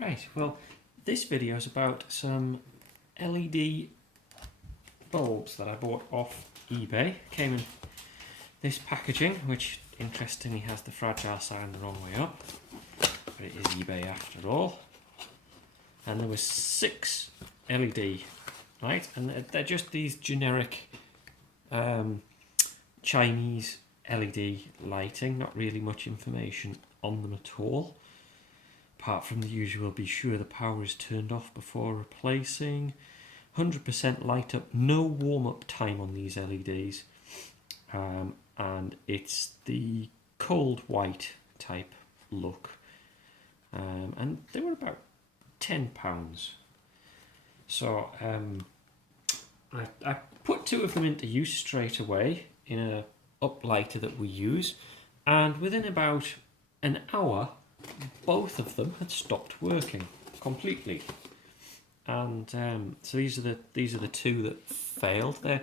Right, well, this video is about some LED bulbs that I bought off eBay. Came in this packaging, which interestingly has the fragile sign the wrong way up, but it is eBay after all. And there was 6 LED lights, and they're just these generic Chinese LED lighting, not really much information on them at all. Apart from the usual, be sure the power is turned off before replacing. 100% light up, no warm up time on these LEDs. And it's the cold white type look. And they were about £10. So I put 2 of them into use straight away in a uplighter that we use. And within about an hour, both of them had stopped working completely, and so these are the 2 that failed. They're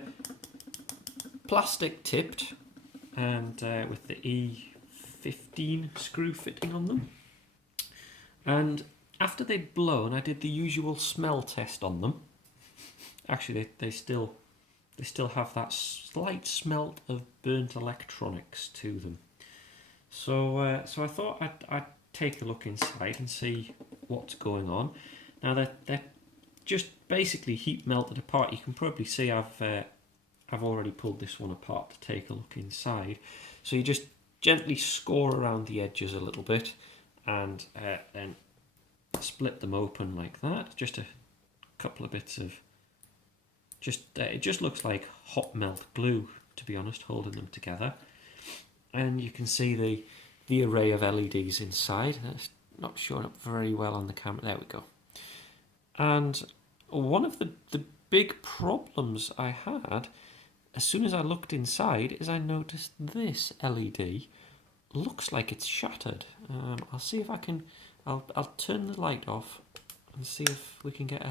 plastic tipped and with the E15 screw fitting on them. And after they'd blown, I did the usual smell test on them. Actually, they still have that slight smell of burnt electronics to them. So I thought I'd take a look inside and see what's going on. Now they're just basically heat melted apart. You can probably see I've already pulled this one apart to take a look inside. So you just gently score around the edges a little bit and then split them open like that. Just a couple of bits of it just looks like hot melt glue, to be honest, holding them together. And you can see the array of LEDs inside. That's not showing up very well on the camera. There we go. And one of the big problems I had as soon as I looked inside is I noticed this LED looks like it's shattered. I'll see if I can. I'll turn the light off and see if we can get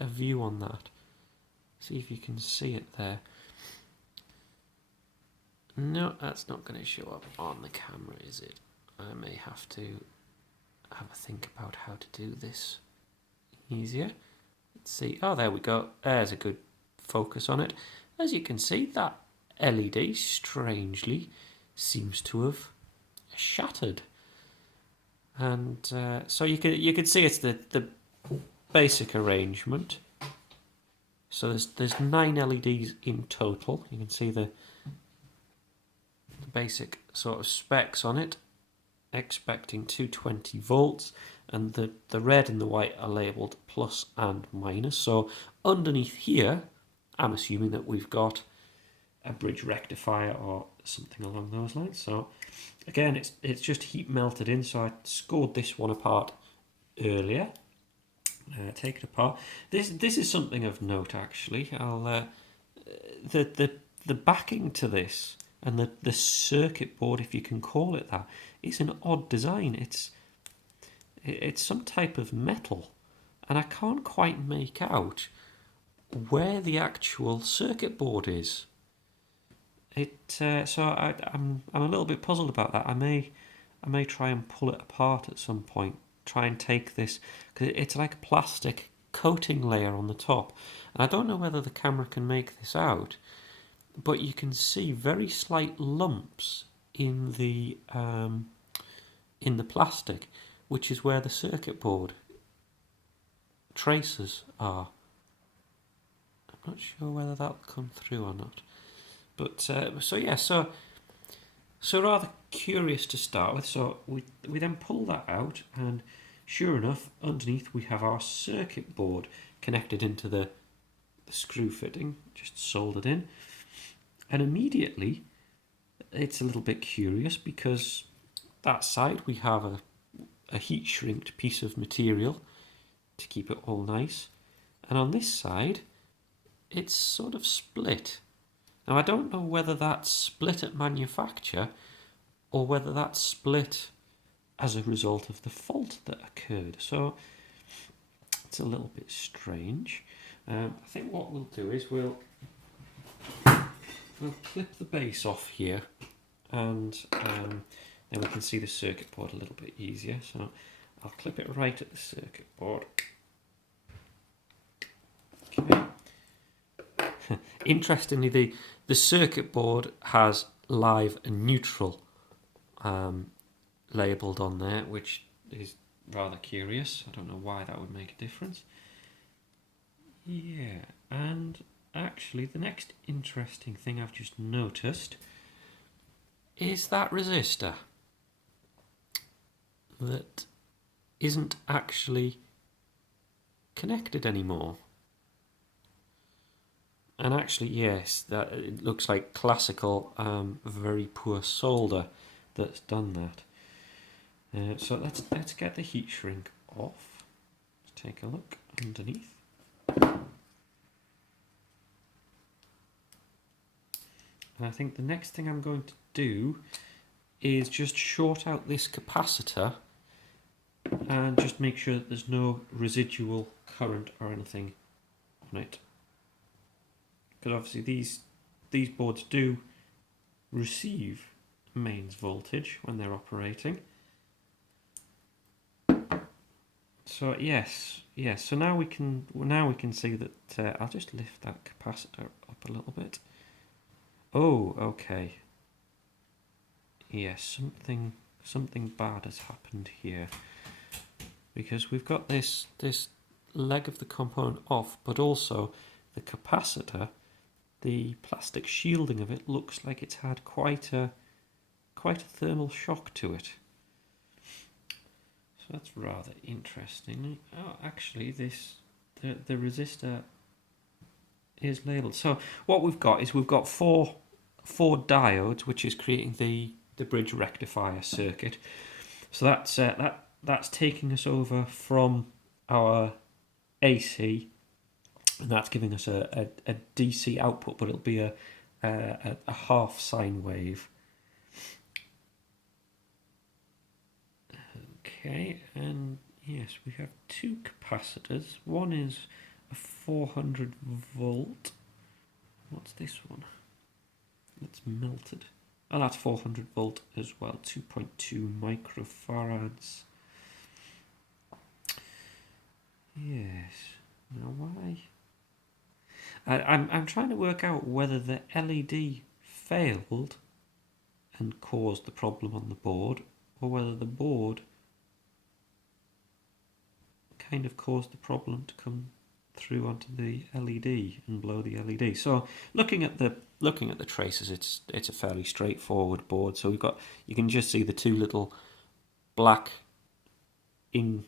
a view on that. See if you can see it there. No, that's not going to show up on the camera, is it? I may have to have a think about how to do this easier. Let's see. Oh, there we go. There's a good focus on it. As you can see, that LED strangely seems to have shattered. And so you could see it's the basic arrangement. So there's 9 LEDs in total. You can see the basic sort of specs on it, expecting 220 volts, and the red and the white are labelled plus and minus. So underneath here, I'm assuming that we've got a bridge rectifier or something along those lines. So again, it's just heat melted in. So I scored this one apart earlier. Take it apart. This is something of note, actually. I'll the backing to this and the circuit board, if you can call it that, is an odd design. It's some type of metal, and I can't quite make out where the actual circuit board is. So I'm a little bit puzzled about that. I may try and pull it apart at some point. Try and take this, because it's like a plastic coating layer on the top, and I don't know whether the camera can make this out, but you can see very slight lumps in the plastic, which is where the circuit board traces are. I'm not sure whether that'll come through or not, but so rather curious to start with. So we then pull that out, and sure enough, underneath we have our circuit board connected into the screw fitting, just soldered in. And immediately, it's a little bit curious, because that side we have a heat shrinked piece of material to keep it all nice. And on this side, it's sort of split. Now, I don't know whether that's split at manufacture or whether that's split as a result of the fault that occurred. So it's a little bit strange. I think what we'll do is we'll clip the base off here, and then we can see the circuit board a little bit easier. So I'll clip it right at the circuit board. Okay. Interestingly, the circuit board has live and neutral labelled on there, which is rather curious. I don't know why that would make a difference. Yeah, and actually the next interesting thing I've just noticed is that resistor that isn't actually connected anymore. And actually, yes, that it looks like classical, very poor solder that's done that. So let's get the heat shrink off. Let's take a look underneath. And I think the next thing I'm going to do is just short out this capacitor and just make sure that there's no residual current or anything on it. Because obviously these boards do receive mains voltage when they're operating. So yes. So now we can see that. I'll just lift that capacitor up a little bit. Oh, okay. Yes, something bad has happened here, because we've got this leg of the component off, but also the capacitor, the plastic shielding of it looks like it's had quite a thermal shock to it. So that's rather interesting. Oh, actually, the resistor is labelled. So what we've got is four diodes, which is creating the bridge rectifier circuit. So that's taking us over from our AC, and that's giving us a DC output, but it'll be a half sine wave. Okay, and yes, we have two capacitors. One is a 400 volt. What's this one? It's melted. Oh, that's 400 volt as well. 2.2 microfarads. Yes. Now why? I'm trying to work out whether the LED failed and caused the problem on the board, or whether the board kind of caused the problem to come through onto the LED and blow the LED. So looking at the traces, it's a fairly straightforward board. So you can just see the two little black input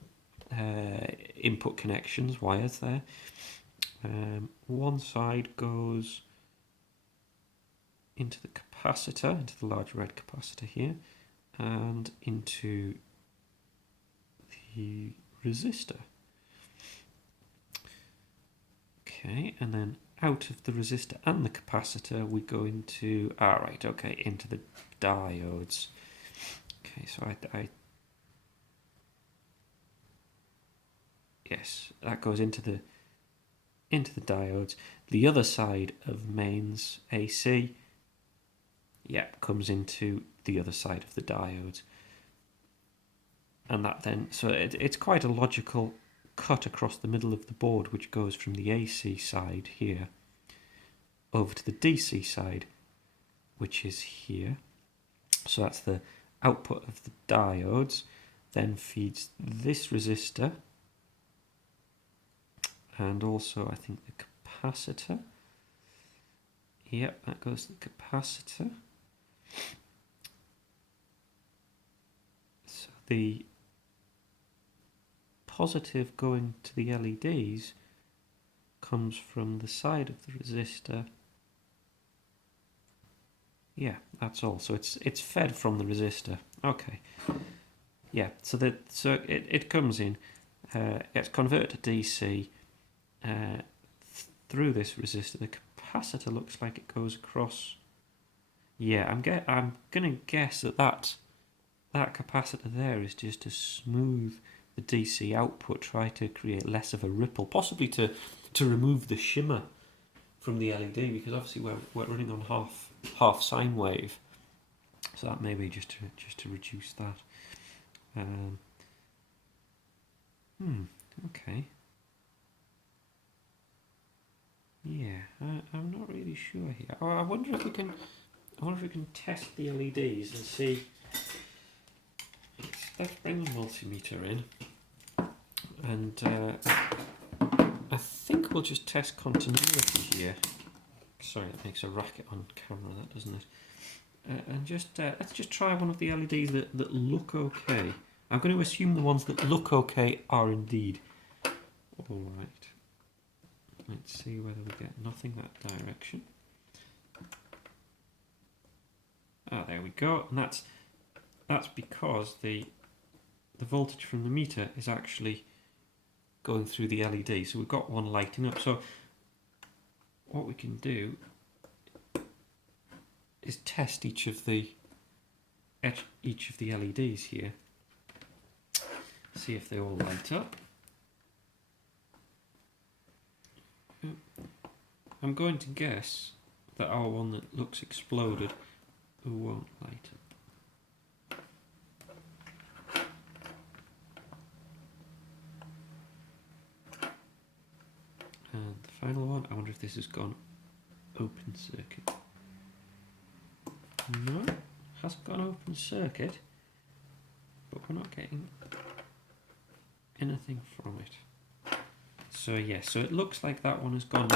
connections, wires there. One side goes into the capacitor, into the large red capacitor here, and into the resistor. Okay, and then out of the resistor and the capacitor we go into, into the diodes. Okay, so yes, that goes into the diodes. The other side of mains AC, comes into the other side of the diodes. And that then, so it's quite a logical cut across the middle of the board, which goes from the AC side here over to the DC side, which is here. So that's the output of the diodes, then feeds this resistor, and also I think the capacitor. Yep, that goes to the capacitor. So the positive going to the LEDs comes from the side of the resistor. Yeah, that's all. So it's fed from the resistor. Okay. Yeah, so it comes in, it's converted to DC through this resistor. The capacitor looks like it goes across. Yeah, I'm gonna guess that capacitor there is just to smooth the DC output, try to create less of a ripple, possibly to remove the shimmer from the LED, because obviously we're running on half sine wave, so that may be just to reduce that. Okay. Yeah, I'm not really sure here. Oh, I wonder if we can. I wonder if we can test the LEDs and see. Let's bring the multimeter in, and I think we'll just test continuity here. Sorry, that makes a racket on camera, that doesn't it? And just let's just try one of the LEDs that look okay. I'm going to assume the ones that look okay are indeed all right. Let's see whether we get nothing that direction. Ah, there we go. And that's because the voltage from the meter is actually going through the LED. So we've got one lighting up. So what we can do is test each of the LEDs here. See if they all light up. I'm going to guess that our one that looks exploded won't light up. And the final one, I wonder if this has gone open circuit. No, it hasn't gone open circuit, but we're not getting anything from it. So yeah, so it looks like that one has gone.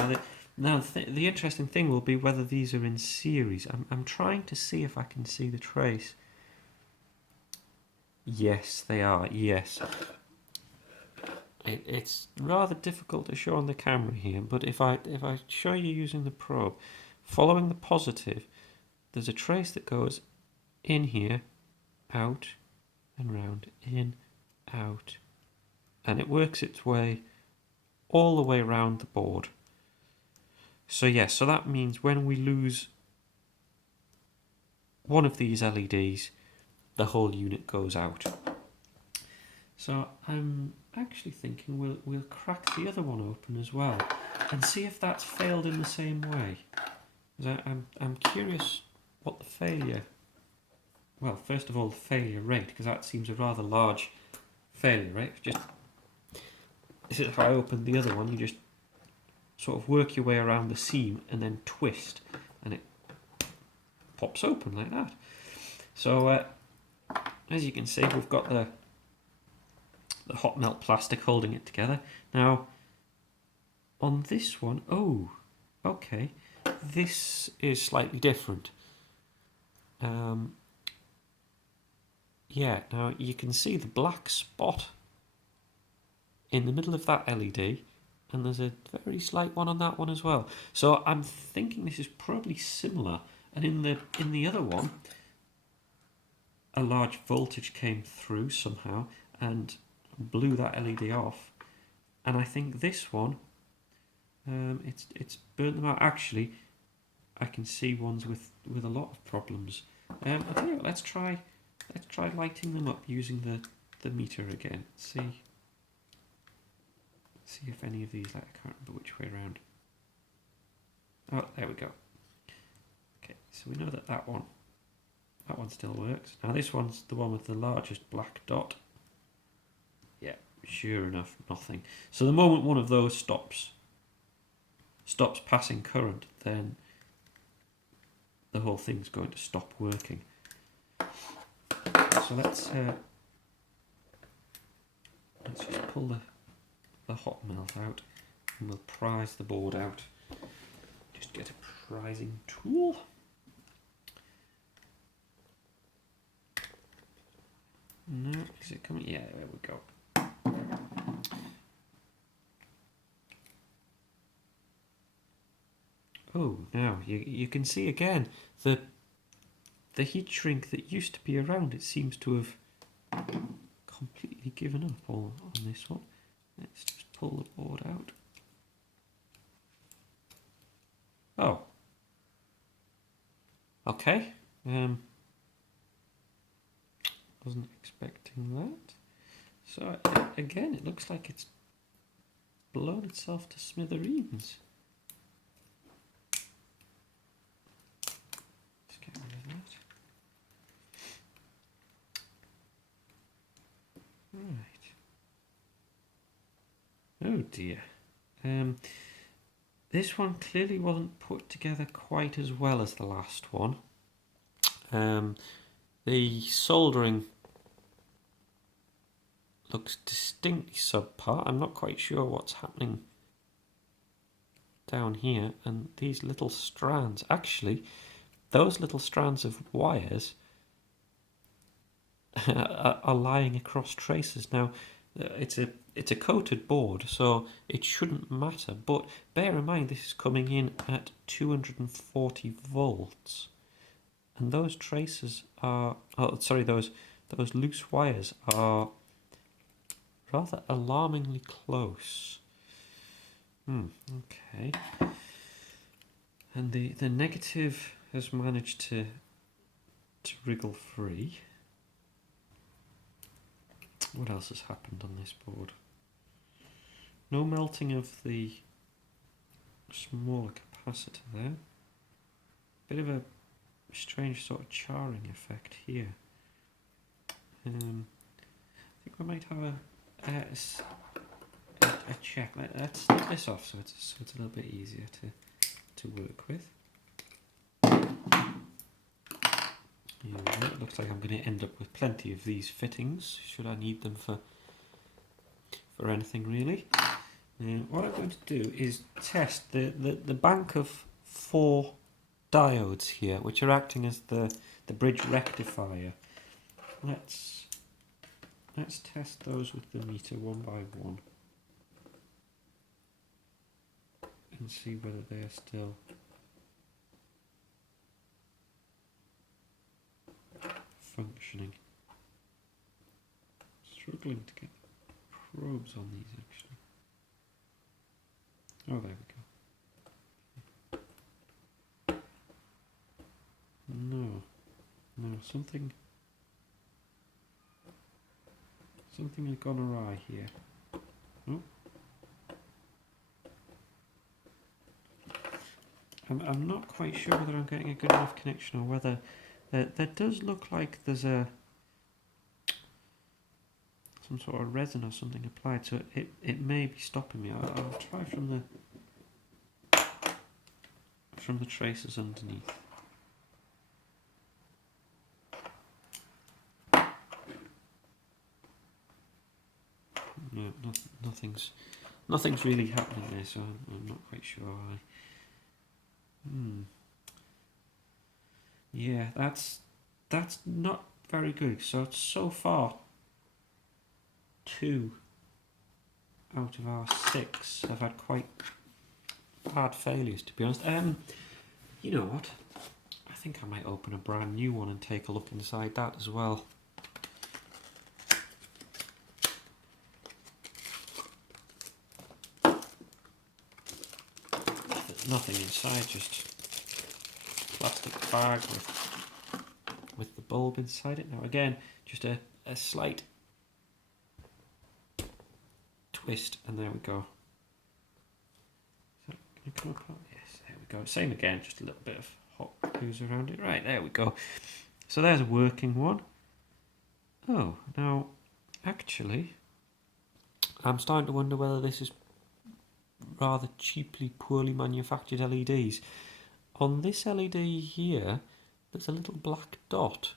Now the interesting thing will be whether these are in series. I'm trying to see if I can see the trace. Yes, they are. Yes. It's rather difficult to show on the camera here, but if I show you using the probe, following the positive, there's a trace that goes in here, out and round, in, out, and it works its way all the way around the board. So yes, so that means when we lose one of these LEDs, the whole unit goes out. So I'm actually thinking we'll crack the other one open as well and see if that's failed in the same way. I'm curious what the failure. Well, first of all, the failure rate, because that seems a rather large failure rate. Just if I open the other one, you just sort of work your way around the seam and then twist, and it pops open like that. So as you can see, we've got the hot melt plastic holding it together. Now on this one, oh, okay, this is slightly different. Yeah, now you can see the black spot in the middle of that LED, and there's a very slight one on that one as well. So I'm thinking this is probably similar. And in the other one, a large voltage came through somehow and blew that LED off. And I think this one, it's burnt them out. Actually, I can see ones with a lot of problems. I tell you what, let's try lighting them up using the meter again. See if any of these light. I can't remember which way around. Oh, there we go. Okay, so we know that one still works. Now this one's the one with the largest black dot. Yeah, sure enough, nothing. So the moment one of those stops passing current, then the whole thing's going to stop working. So let's just pull the hot melt out, and we'll prise the board out. Just get a prizing tool. No, is it coming? Yeah, there we go. Oh, now you can see again the heat shrink that used to be around. It seems to have completely given up on this one. Let's just pull the board out. Oh. Okay. Wasn't expecting that. So again, it looks like it's blown itself to smithereens. Let's get rid of that. Right. Oh dear. This one clearly wasn't put together quite as well as the last one. The soldering looks distinctly subpar. I'm not quite sure what's happening down here. And these little strands, actually, those little strands of wires are lying across traces. Now, it's a coated board, so it shouldn't matter. But bear in mind, this is coming in at 240 volts, and those traces are, oh, sorry, those loose wires are rather alarmingly close. Okay. And the negative has managed to wriggle free. What else has happened on this board? No melting of the smaller capacitor there. Bit of a strange sort of charring effect here. I think we might have a check. Let's snip this off so it's a little bit easier to work with. Yeah, it looks like I'm going to end up with plenty of these fittings, should I need them for anything really. What I'm going to do is test the bank of 4 diodes here, which are acting as the bridge rectifier. Let's test those with the meter one by one and see whether they are still functioning. Struggling to get probes on these actually. Oh, there we go. No, something has gone awry here. Oh. I'm not quite sure whether I'm getting a good enough connection or whether there does look like there's some sort of resin or something applied, so it may be stopping me. I'll try from the traces underneath. No, nothing's really happening there, so I'm not quite sure why. Yeah, that's not very good. So far, 2 out of our 6 have had quite bad failures, to be honest. You know what? I think I might open a brand new one and take a look inside that as well. Nothing inside, just plastic bag with the bulb inside it. Now again, just a slight twist, and there we go. Is that going to come apart? Yes, there we go. Same again, just a little bit of hot glues around it. Right, there we go. So there's a working one. Oh, now actually, I'm starting to wonder whether this is rather cheaply, poorly manufactured LEDs. On this LED here, there's a little black dot,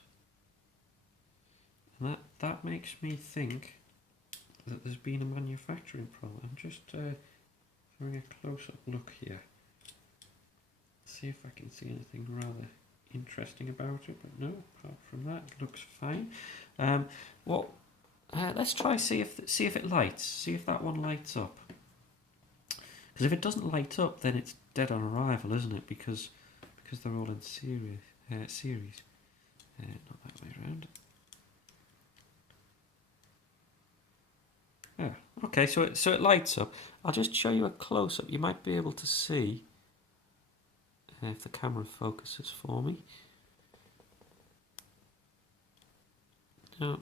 and that makes me think that there's been a manufacturing problem. I'm just having a close-up look here, see if I can see anything rather interesting about it. But no, apart from that, it looks fine. Let's try see if it lights. See if that one lights up. Because if it doesn't light up, then it's dead on arrival, isn't it? Because they're all in series. Not that way around. Yeah. Okay. So it lights up. I'll just show you a close up. You might be able to see if the camera focuses for me. Now,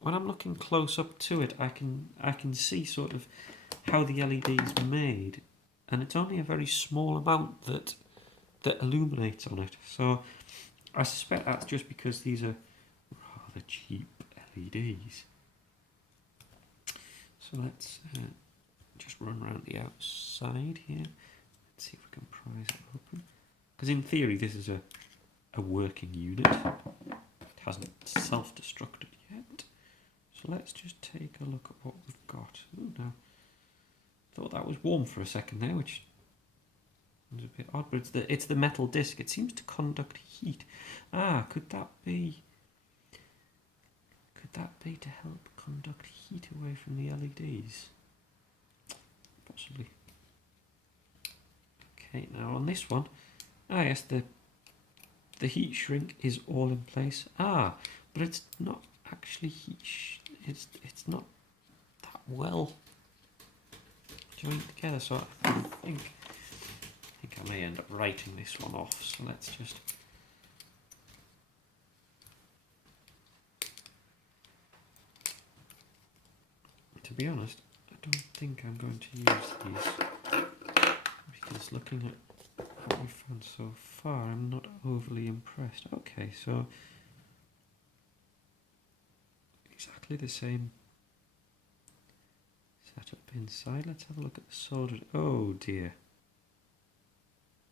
when I'm looking close up to it, I can see sort of how the LED is made, and it's only a very small amount that illuminates on it. So I suspect that's just because these are rather cheap LEDs. So let's just run around the outside here. Let's see if we can prise it open. Because in theory this is a working unit. It hasn't self-destructed yet. So let's just take a look at what we've got. Oh no. Thought that was warm for a second there, which was a bit odd, but it's the metal disc. It seems to conduct heat. Ah, could that be to help conduct heat away from the LEDs? Possibly. Okay, now on this one, yes, the heat shrink is all in place. Ah, but it's not actually it's not that well joined together. So I think I may end up writing this one off. So let's just. To be honest, I don't think I'm going to use these, because looking at what we've found so far, I'm not overly impressed. Okay, so exactly the same setup inside. Let's have a look at the soldered. Oh dear.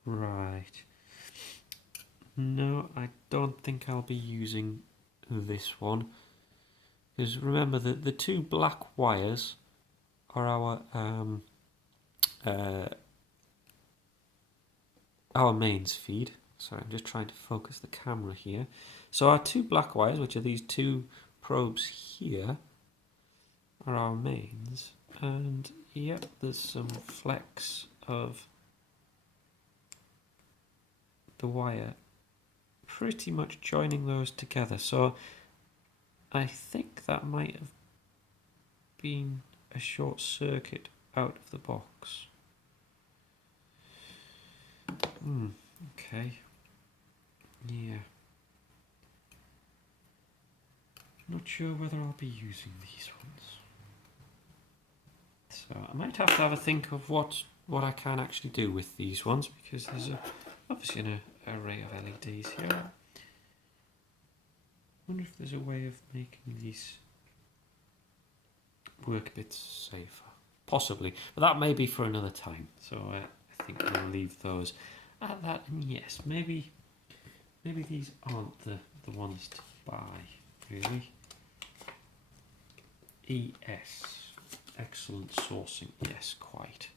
Right. No, I don't think I'll be using this one. Because remember that the two black wires are our mains feed. Sorry, I'm just trying to focus the camera here. So our two black wires, which are these two probes here, are our mains. And yep, there's some flecks of the wire pretty much joining those together. So I think that might have been a short circuit out of the box. Okay. Yeah. Not sure whether I'll be using these ones. So I might have to have a think of what I can actually do with these ones, because there's obviously an array of LEDs here. I wonder if there's a way of making these work a bit safer. Possibly, but that may be for another time. So I think we'll leave those at that. And yes, maybe these aren't the ones to buy, really. ES, excellent sourcing. Yes, quite.